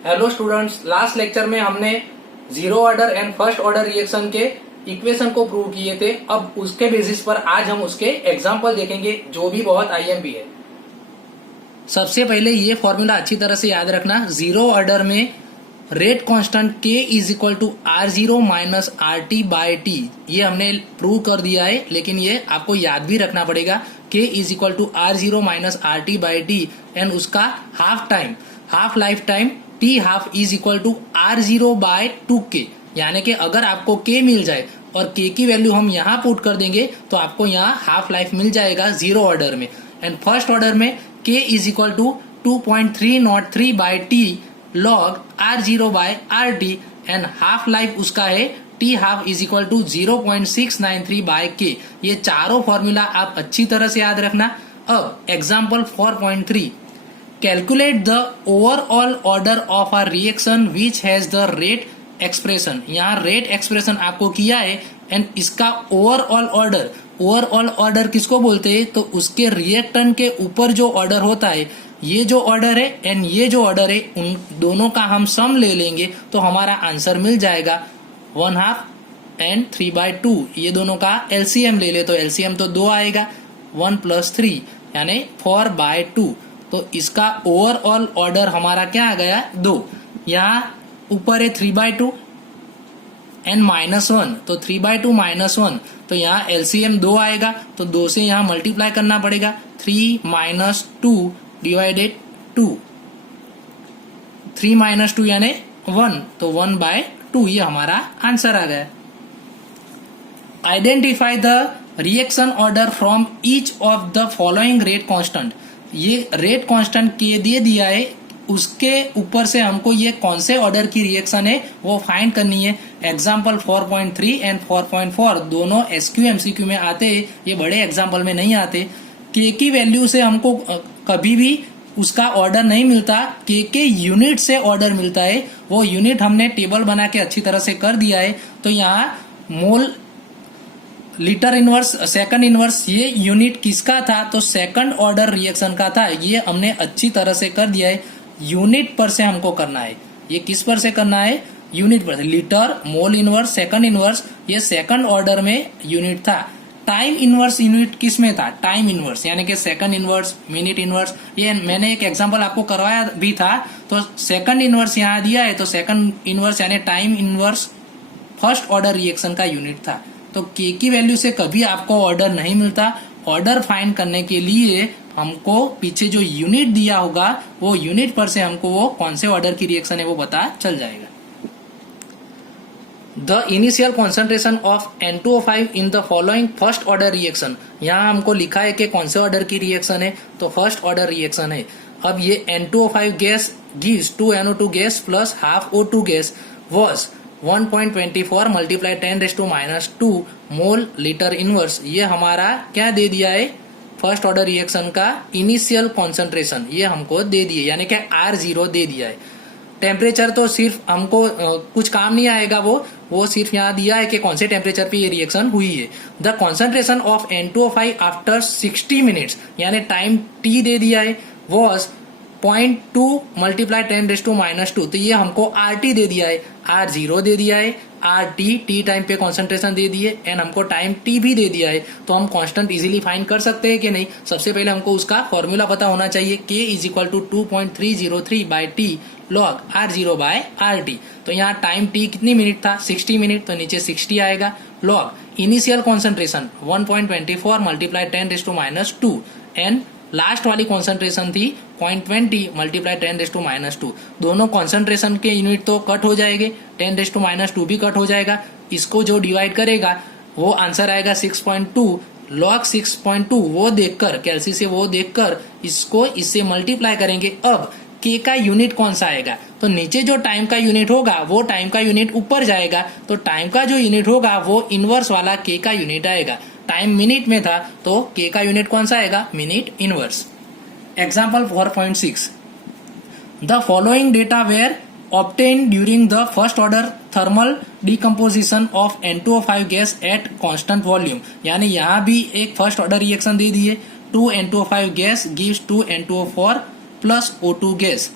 Hello students, last lecture में हमने zero order and first order reaction के equation को प्रूव किए थे। अब उसके बेसिस पर आज हम उसके एग्जांपल देखेंगे जो भी बहुत आईएमपी है। सबसे पहले ये फॉर्मूला अच्छी तरह से याद रखना। जीरो ऑर्डर में rate constant K is equal to R0 minus RT by T, ये हमने प्रूव कर दिया है, लेकिन ये आपको याद भी रखना पड़ेगा। K is equal to R0 minus RT by T and उसका half life time T half is equal to R0 by 2K। यानी कि अगर आपको K मिल जाए और K की वैल्यू हम यहाँ पुट कर देंगे तो आपको यहाँ हाफ लाइफ मिल जाएगा जीरो ऑर्डर में। एंड फर्स्ट ऑर्डर में K is equal to 2.303 by T log R0 bye RT and half life उसका है T half is equal to 0.693 by K। ये चारों फॉर्मूला आप अच्छी तरह से याद रखना। अब example 4.3, calculate the overall order of a reaction which has the rate expression. यहाँ रेट एक्सप्रेशन आपको किया है एंड इसका ओवरऑल ऑर्डर किसको बोलते हैं? तो उसके रिएक्टेंट के ऊपर जो ऑर्डर होता है, ये जो ऑर्डर है एंड ये जो ऑर्डर है, उन दोनों का हम सम ले लेंगे तो हमारा आंसर मिल जाएगा 1/2 एंड 3/2। ये दोनों का एलसीएम ले ले तो एलसीएम तो 2 आएगा, 1 + 3 यानी 4/2। तो इसका ओवरऑल ऑर्डर हमारा क्या आ गया? 2। यहाँ ऊपर है 3/2 एंड -1, तो 3/2 -1, तो यहाँ एलसीएम 2 आएगा, तो 2 से यहाँ मल्टीप्लाई करना पड़ेगा। 3 - 2 डिवाइडेड 2, 3 - 2 यानी 1, तो 1/2 ये हमारा आंसर आ गया। Identify the reaction order from each of the following rate constant. ये रेट कांस्टेंट के दे दिया है, उसके ऊपर से हमको ये कौन से ऑर्डर की रिएक्शन है वो फाइंड करनी है। एग्जाम्पल 4.3 एंड 4.4 दोनों एसक्यू एमसीक्यू में आते हैं, ये बड़े एग्जाम्पल में नहीं आते। के की वैल्यू से हमको कभी भी उसका ऑर्डर नहीं मिलता, के यूनिट से ऑर्डर मिलता है। वो यूनिट हमने टेबल बना के अच्छी तरह से कर दिया है। तो यहाँ मोल, लीटर इनवर्स, सेकंड इनवर्स, ये यूनिट किसका था? तो सेकंड ऑर्डर रिएक्शन का था। ये हमने अच्छी तरह से कर दिया है। यूनिट पर से हमको करना है। ये किस पर से करना है? यूनिट पर से। Litre, mole inverse, second inverse, ये सेकंड ऑर्डर में यूनिट था। टाइम इनवर्स यूनिट किस में था? टाइम इनवर्स, यानी कि सेकंड इनवर्स, मिनट इनवर्स। ये मैंने एक एग्जांपल आपको करवाया भी था। तो सेकंड इनवर्स यहाँ दिया है, तो सेकंड इनवर्स यानी time inverse first order reaction का यूनिट था। तो के की वैल्यू से कभी आपको ऑर्डर नहीं मिलता। ऑर्डर फाइंड करने के लिए हमको पीछे जो यूनिट दिया होगा वो यूनिट पर से हमको वो कौन से ऑर्डर की रिएक्शन है वो पता चल जाएगा। The initial concentration of N2O5 in the following first order reaction. यहाँ हमको लिखा है कि कौन से ऑर्डर की रिएक्शन है, तो फर्स्ट ऑर्डर रिएक्शन है। अब ये N2O5 gas gives 2NO2 gas plus half O2 gas was 1.24 multiply 10⁻⁻² mole litre inverse. ये हमारा क्या दे दिया है? फर्स्ट ऑर्डर रिएक्शन का इनिशियल कॉन्सेंट्रेशन ये हमको दे दिए, यानी कि R0 दे दिया है। टेम्परेचर तो सिर्फ हमको कुछ काम नहीं आएगा, वो सिर्फ यहाँ दिया है कि कौन से टेम्परेचर पे ये रिएक्शन हुई है। The concentration of N2O5 after 60 minutes, यानी टाइम T दे दिया है, वॉज 0.2 मल्टीप्लाई 10⁻²। तो ये हमको RT दे दिया है, R0 दे दिया है, RT T टाइम पे कॉन्सेंट्रेशन दे दिए एंड हमको टाइम T भी दे दिया है। तो हम कांस्टेंट इजीली फाइंड कर सकते हैं कि नहीं? सबसे पहले हमको उसका फॉर्मूला पता होना चाहिए। K is equal to 2.303 by T log R0 bye RT। तो यहाँ टाइम T कितनी मिनट था? 60 मिनट, तो नीचे 60 आएगा। log initial concentration 1.24 multiply 10⁻² and last वाली कॉन्सेंट्रेशन थी 0.20 मल्टीप्लाई 10⁻²। दोनों कॉन्सेंट्रेशन के यूनिट तो कट हो जाएंगे, 10⁻² भी कट हो जाएगा। इसको जो डिवाइड करेगा वो आंसर आएगा 6.2। log 6.2 वो देखकर, कैलसी से वो देखकर इसको इससे मल्टीप्लाई करेंगे। अब के का यूनिट कौन सा आएगा? तो नीचे जो टाइम का यूनिट होगा वो टाइम का यूनिट ऊपर जाएगा, तो टाइम का जो यूनिट होगा वो इनवर्स वाला के का यूनिट आएगा। टाइम मिनट में था तो के का यूनिट कौन सा आएगा? Minute inverse. Example 4.6, the following data were obtained during the first order thermal decomposition of N2O5 gas at constant volume। यानी यहाँ भी एक फर्स्ट ऑर्डर रिएक्शन दे दी है। 2 N2O5 gas gives 2 N2O4 plus O2 gas.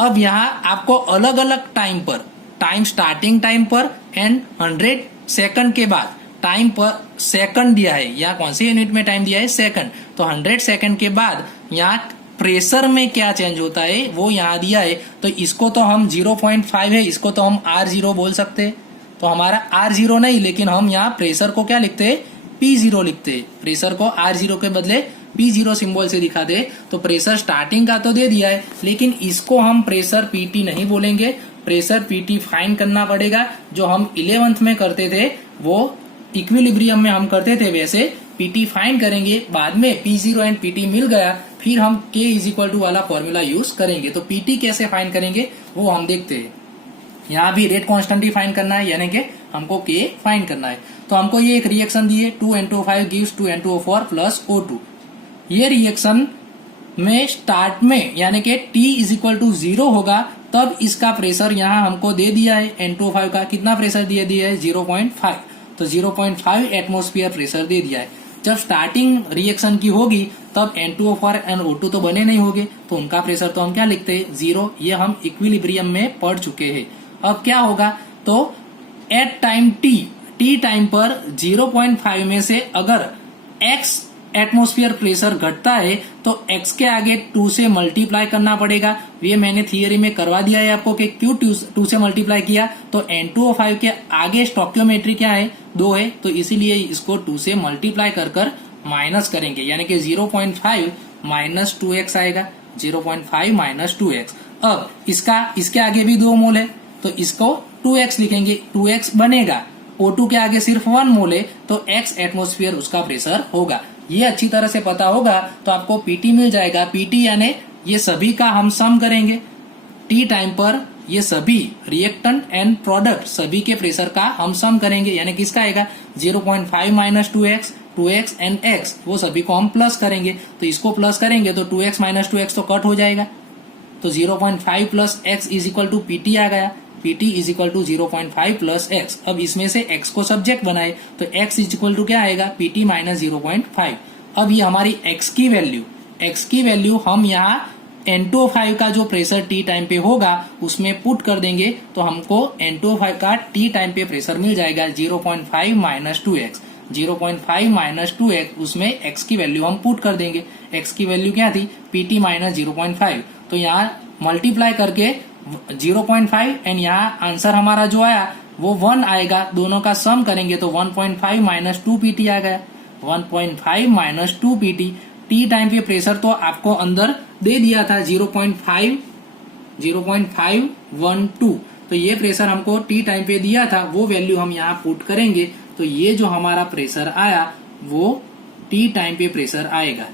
अब यहाँ आपको अलग अलग टाइम पर, टाइम स्टार्टिंग टाइम पर एंड 100 सेकंड के बाद टाइम पर सेकंड दिया है, यहाँ कौन सी यूनिट में टाइम दिया है, सेकंड। तो 100 सेकंड के बाद यहाँ प्रेशर में क्या चेंज होता है वो यहाँ दिया है। तो इसको तो हम 0.5 है, इसको तो हम R0 बोल सकते हैं। तो हमारा R0 नहीं, लेकिन हम यहाँ प्रेशर को क्या लिखते हैं, P0 लिखते हैं। प्रेशर को R0 के बदले P0 सिंबल से दिखा दे। तो प्रेशर स्टार्टिंग का तो दे दिया है, लेकिन इसको हम प्रेशर PT नहीं बोलेंगे, प्रेशर PT फाइंड करना पड़ेगा। जो हम 11th में करते थे वो इक्विलिब्रियम में हम करते थे, वैसे PT फाइंड करेंगे। बाद में P0 एंड PT मिल गया, फिर हम K इज इक्वल टू वाला फॉर्मूला यूज करेंगे। तो PT कैसे फाइंड करेंगे वो हम देखते हैं। यहाँ भी रेट कांस्टेंट ही फाइंड करना है, यानी कि हमको K फाइंड करना है। तो हमको ये एक रिएक्शन दी है, 2N2O5 gives 2N2O4 plus O2। ये रिएक्शन में स्टार्ट में यानी कि T इज इक्वल टू 0 होगा, तब इसका प्रेशर यहाँ हमको दे दिया है N2O5 का। कितना प्रेशर दिया है, 0.5। तो 0.5 एटमोस्फियर प्रेशर दे दिया है। जब स्टार्टिंग रिएक्शन की होगी तब N2O4 एंड O2 तो बने नहीं होंगे, तो उनका प्रेशर तो हम क्या लिखते हैं, 0। ये हम इक्विलिब्रियम में पढ़ चुके हैं। अब क्या होगा, तो एट टाइम T टाइम पर 0.5 में से अगर X एटमोस्फियर प्रेशर घटता है तो X के आगे 2 से मल्टीप्लाई करना पड़ेगा। ये मैंने थियरी में करवा दिया है आपको कि क्यों 2 से मल्टीप्लाई किया। तो N2O5 के आगे स्टोक्योमेट्री क्या है, 2 है, तो इसीलिए इसको 2 से मल्टीप्लाई कर माइनस करेंगे, यानी कि 0.5 माइनस 2x आएगा, 0.5 माइनस 2x। अब इसके आगे भी 2 मोल है, तो इसको 2x लिखेंगे, 2x बनेगा। O2 के आगे सिर्फ 1 मोल है, तो x एटमोस्फियर उसका प्रेशर होगा। ये अच्छी तरह से पता होगा तो आपको PT मिल जाएगा। PT यानी ये सभी का हम सम करेंगे। T टाइम पर ये सभी रिएक्टेंट एंड प्रोडक्ट सभी के प्रेशर का हम सम करेंगे, यानी किसका आएगा, 0.5 माइनस 2x एंड x, वो सभी को हम प्लस करेंगे। तो इसको प्लस करेंगे तो 2x माइनस 2x तो कट हो जाएगा। तो 0.5 plus x is equal to PT आ गया। PT is equal to 0.5 plus x। अब इसमें से x को सब्जेक्ट बनाए तो x इज इक्वल टू क्या आएगा, PT माइनस 0.5। अब ये हमारी x की वैल्यू हम यहाँ N2O5 का जो प्रेशर T टाइम पे होगा उसमें पुट कर देंगे, तो हमको N2O5 का T टाइम पे प्रेशर मिल जाएगा 0.5 माइनस 2x। 0.5 माइनस 2x, उसमें x की वैल्यू हम पुट कर देंगे। x की वैल्यू क्या थी, PT माइनस 0.5। तो यहाँ मल्टीप्लाई करके 0.5 एंड यहाँ आंसर हमारा जो आया वो 1 आएगा। दोनों का सम करेंगे तो 1.5 माइनस 2 PT आ गया। 1.5 माइनस 2 PT। T टाइम पे प्रेशर तो आपको अंदर दे दिया था 0.512। तो ये प्रेशर हमको T टाइम पे दिया था, वो वैल्यू हम यहाँ पुट करेंगे। तो ये जो हमारा प्रेशर आया वो T टाइम पे प्रेशर आएगा।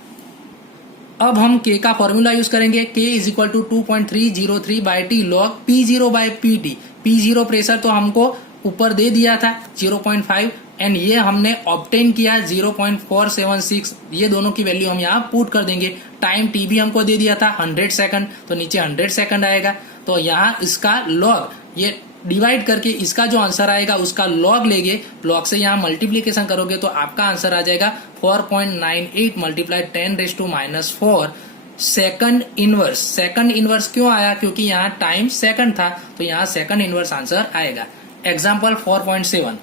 अब हम K का फॉर्मूला यूज करेंगे। K is equal to 2.303 by T log P0 by PT। P0 pressure तो हमको ऊपर दे दिया था 0.5 एंड ये हमने ऑब्टेन किया 0.476। ये दोनों की वैल्यू हम यहाँ पुट कर देंगे। टाइम T भी हमको दे दिया था 100 सेकंड, तो नीचे 100 सेकंड आएगा। तो यहाँ इसका लॉग ये डिवाइड करके इसका जो आंसर आएगा उसका लॉग लेंगे। लॉग से यहाँ मल्टीप्लीकेशन करोगे तो आपका आंसर आ जाएगा 4.98 multiply 10⁻⁻⁴ second inverse. Second inverse क्यों आया, क्योंकि यहाँ टाइम सेकंड था, तो यहाँ सेकंड इनवर्स आंसर आएगा। Example 4.7,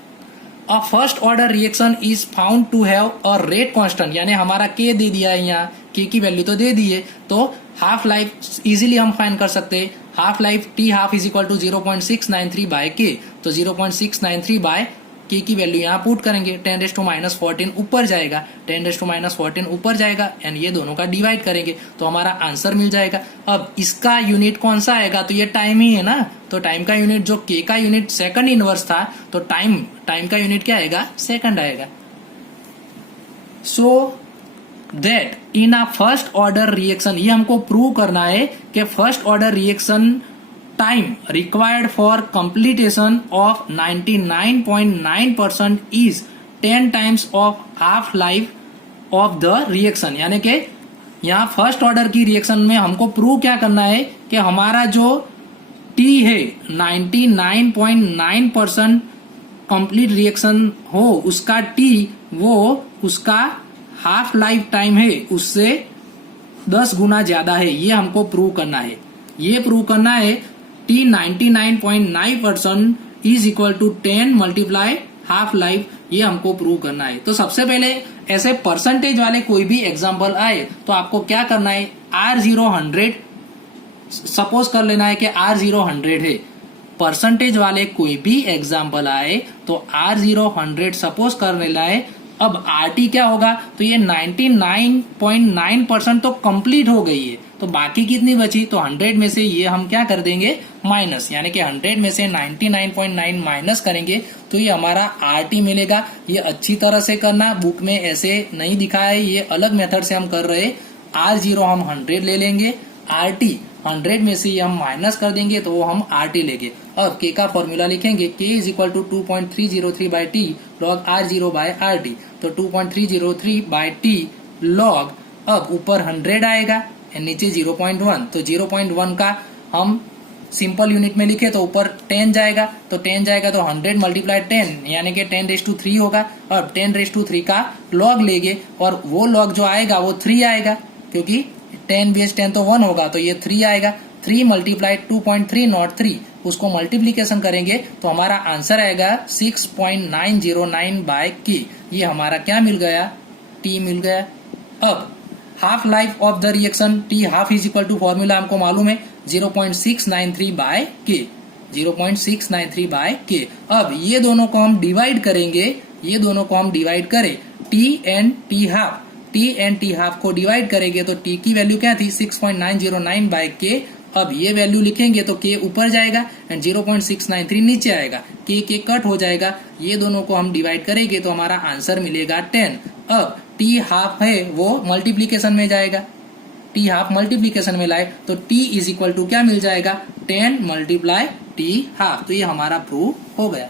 a first order reaction is found to have a rate constant, यानी हमारा K दे दिया है, यहाँ K की वैल्यू तो दे दी है। तो हाफ लाइफ इजीली हम फाइंड कर सकते हैं। Half life T half is equal to 0.693 by K। तो 0.693 बाय K की वैल्यू यहाँ पुट करेंगे। 10⁻⁴ ऊपर जाएगा, 10⁻⁴ ऊपर जाएगा एंड ये दोनों का डिवाइड करेंगे तो हमारा आंसर मिल जाएगा। अब इसका यूनिट कौन सा आएगा, तो ये टाइम ही है ना। तो टाइम का यूनिट जो K का यूनिट सेकंड इनवर्स था, तो टाइम का यूनिट क्या आएगा, सेकंड आएगा। So that in a first order reaction, ये हमको प्रूव करना है कि first order reaction time required for completion of 99.9% is 10 times of half life of the reaction. यानी कि यहाँ फर्स्ट ऑर्डर की रिएक्शन में हमको प्रूव क्या करना है कि हमारा जो T है 99.9% कंप्लीट रिएक्शन हो, उसका T वो उसका हाफ लाइफ टाइम है उससे 10 गुना ज्यादा है। ये हमको प्रूव करना है। ये प्रूव करना है t 99.9% is equal to 10 multiply half life, ये हमको प्रूव करना है। तो सबसे पहले ऐसे परसेंटेज वाले कोई भी एग्जांपल आए तो आपको क्या करना है, R0 100 सपोज कर लेना है कि R0 100 है। परसेंटेज वाले कोई भी एग्जांपल आए तो R0 100 सपोज कर लेना है। अब RT क्या होगा, तो ये 99.9% तो कंप्लीट हो गई है, तो बाकी कितनी बची, तो 100 में से ये हम क्या कर देंगे माइनस, यानी कि 100 में से 99.9 माइनस करेंगे तो ये हमारा RT मिलेगा। ये अच्छी तरह से करना, बुक में ऐसे नहीं दिखाया है, ये अलग मेथड से हम कर रहे हैं। R0 हम 100 ले लेंगे, RT 100 में से ये हम माइनस कर देंगे तो वो हम RT लेंगे। अब K का फॉर्मूला लिखेंगे, K is equal to 2.303 by T log R0 bye RT, तो 2.303 बाई टी लॉग, अब ऊपर 100 आएगा नीचे 0.1, तो 0.1 का हम सिंपल यूनिट में लिखे तो ऊपर 10 जाएगा, तो 10 जाएगा तो 100 मल्टीप्लाई 10 यानी कि 10⁻³ होगा। अब 10⁻³ का लॉग लेंगे और वो लॉग जो आएगा वो 3 आएगा, क्योंकि 10 बेस 10 तो 1 होगा, तो ये 3 आएगा। 3 मल्टीप्लाई 2.303 उसको मल्टीप्लीकेशन करेंगे तो हमारा आंसर आएगा 6.909 बाय K। ये हमारा क्या मिल गया, T मिल गया। अब half life of the reaction T half is equal to formula हमको मालूम है 0.693 बाय K, 0.693 बाय K। अब ये दोनों को हम डिवाइड करेंगे, ये दोनों को हम डिवाइड करें T and T half, T and T half को डिवाइड करेंगे तो T की वैल्यू क्या थी 6.909 बाय K। अब ये वैल्यू लिखेंगे तो K ऊपर जाएगा एंड 0.693 नीचे आएगा, K कट हो जाएगा। ये दोनों को हम डिवाइड करेंगे तो हमारा आंसर मिलेगा 10। अब T हाफ है वो मल्टीप्लीकेशन में जाएगा, T हाफ मल्टीप्लीकेशन में लाए तो T इज इक्वल टू क्या मिल जाएगा 10 मल्टीप्लाई T हाफ, तो ये हमारा प्रूव हो गया।